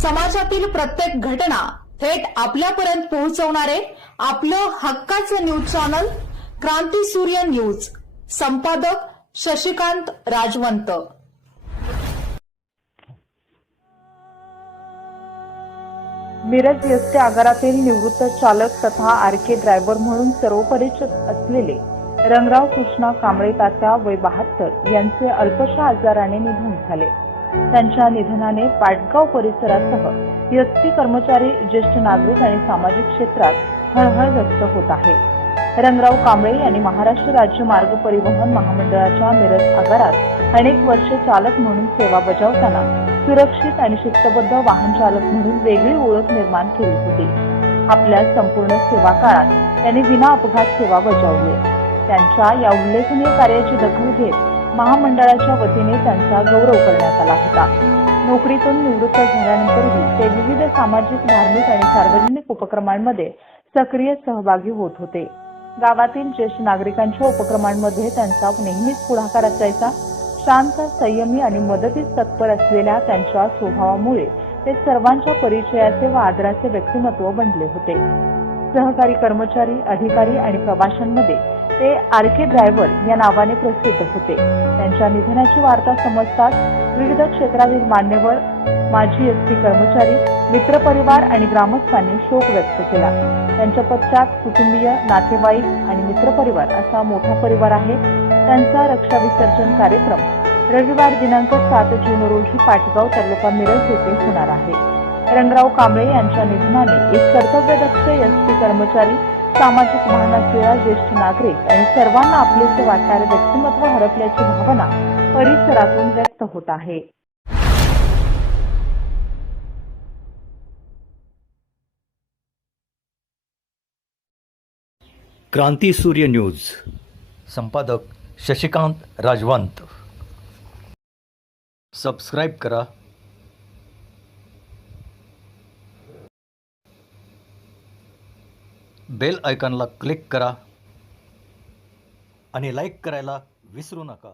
समाजातील प्रत्येक घटना थेट आपल्यापर्यंत पोहोचवणारे आपलं हक्काचं न्यूज चॅनल क्रांती सूर्य न्यूज। संपादक शशिकांत राजवंत। मिरज एसटी आगारातील निवृत्त चालक तथा आरके ड्रायव्हर म्हणून सर्वपरिचित असलेले रंगराव कृष्णा कांबळे तात्या वय 72 यांचे अल्पशा आजाराने निधन झाले। त्यांच्या निधनाने पाटगाव परिसरासह एसटी कर्मचारी, ज्येष्ठ नागरिक आणि सामाजिक क्षेत्रात हळहळ व्यक्त होत आहे। रंगराव कांबळे यांनी महाराष्ट्र राज्य मार्ग परिवहन महामंडळाच्या मिरज आगारात अनेक वर्षे चालक म्हणून सेवा बजावताना सुरक्षित आणि शिस्तबद्ध वाहन चालक म्हणून वेगळी ओळख निर्माण केली होती। आपल्या संपूर्ण सेवा काळात त्यांनी विना अपघात सेवा बजावली। त्यांच्या या उल्लेखनीय कार्याची दखल घेत महामंडळाच्या वतीने त्यांचा गौरव करण्यात आला होता। नोकरीतून निवृत्त झाल्यानंतरही ते विविध सामाजिक, धार्मिक आणि सार्वजनिक उपक्रमांमध्ये सक्रिय सहभागी होत होते। गावातील ज्येष्ठ नागरिकांच्या उपक्रमांमध्ये त्यांचा नेहमीच पुढाकार असायचा। शांत, संयमी आणि मदतीस तत्पर असलेल्या त्यांच्या स्वभावामुळे ते सर्वांच्या परिचयाचे व आदराचे व्यक्तिमत्व बनले होते। सहकारी कर्मचारी, अधिकारी आणि प्रवाशांमध्ये ते आरके ड्रायव्हर या नावाने प्रसिद्ध होते। त्यांच्या निधनाची वार्ता समजताच विविध क्षेत्रातील मान्यवर, माजी एसटी कर्मचारी, मित्रपरिवार आणि ग्रामस्थांनी शोक व्यक्त केला। त्यांच्या पश्चात कुटुंबीय, नातेवाईक आणि मित्रपरिवार असा मोठा परिवार आहे। त्यांचा रक्षा विसर्जन कार्यक्रम रविवार दिनांक 7 जून रोजी पाटगाव तालुका मिरज येथे होणार आहे। रंगराव कांबळे यांच्या निधनाने एक कर्तव्यदक्ष एसटी कर्मचारी, सामाजिक भान असलेला ज्येष्ठ नागरिक आणि सर्वांना आपलेसे वाटणारे व्यक्तिमत्व हरपल्याची भावना परिसरातून व्यक्त होत आहे। क्रांती सूर्य न्यूज। संपादक शशिकांत राजवंत। सबस्क्राइब करा, बेल आयकॉनला क्लिक करा आणि लाईक करायला विसरू नका।